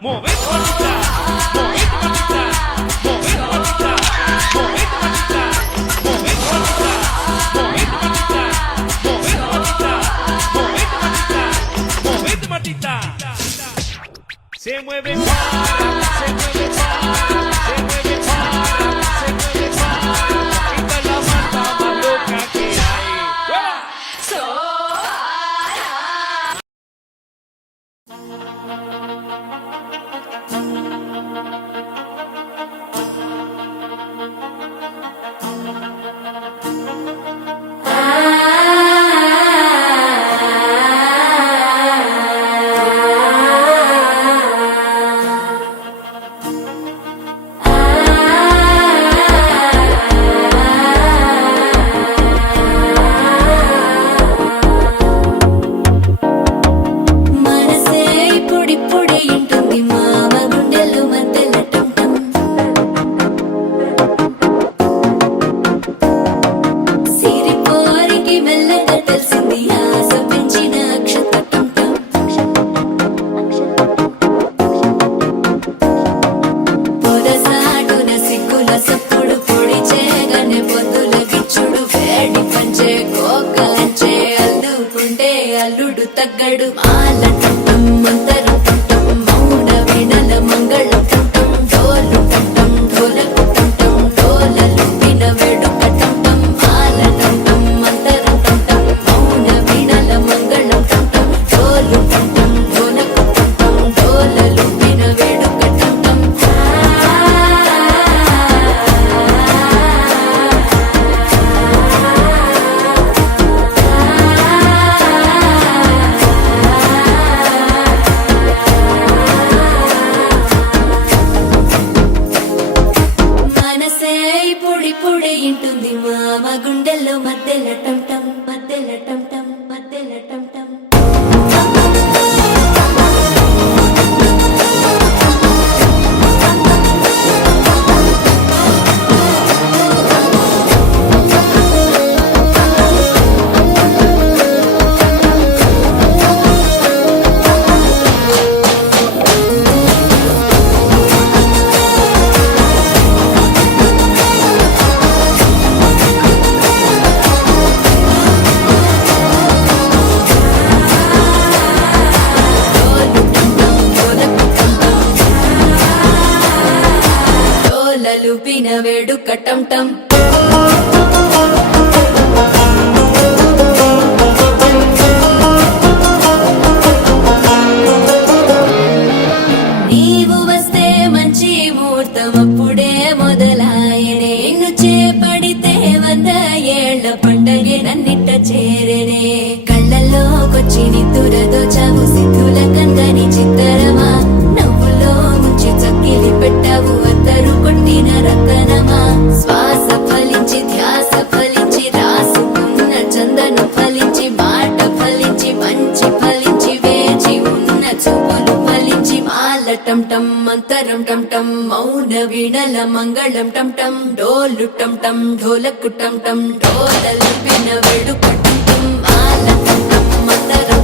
Se mueve para, se mueve para, se mueve para, se mueve para. Esta es la banda más loca que hay. అల్లుడు తగ్గడు మాల టంటం మంతరం టంటం మౌన వీణల మంగళం టంటం డోలు టంటం ఢోలకు టంటం డోలలు విన వేడుక టంటం మాల టంటం మంతరం టంటం మౌన వీణల మంగళం టంటం డోలు టంటం ఢోలకు టంటం డోలలు విన వేడుక టంటం పొడి ఇంటుంది మామ గుండెల్లో మధ్యల టంటం మధ్యల టంటం మధ్యల టంటం లూపిన వేడుక టంటం నీవు వస్తే మంచి ముహూర్తం అప్పుడే మొదలాయనే నిన్ను చేపడితే 100 ఏళ్ల పండగే నన్నిట్ట చేరనే కళ్ళల్లోకొచ్చి నిద్దురదో చావు సిద్ధుల కందని చిత్తరమా నవ్వులో ముంచి చక్కిలి పెట్టావు అత్తరు కొట్టిన రతనమా శ్వాస ఫలించి ధ్యాస ఫలించి రాసుకున్న చందను ఫలించి మాట ఫలించి మంచి ఫలించి వేచి ఉన్న చూపులు ఫలించి మాల టంటం మంతరం టంటం మౌన వీణల మంగళం టంటం డోలు టంటం ఢోలకు టంటం డోలలు విన వేడుక టంటం మాల టంటం మంతరం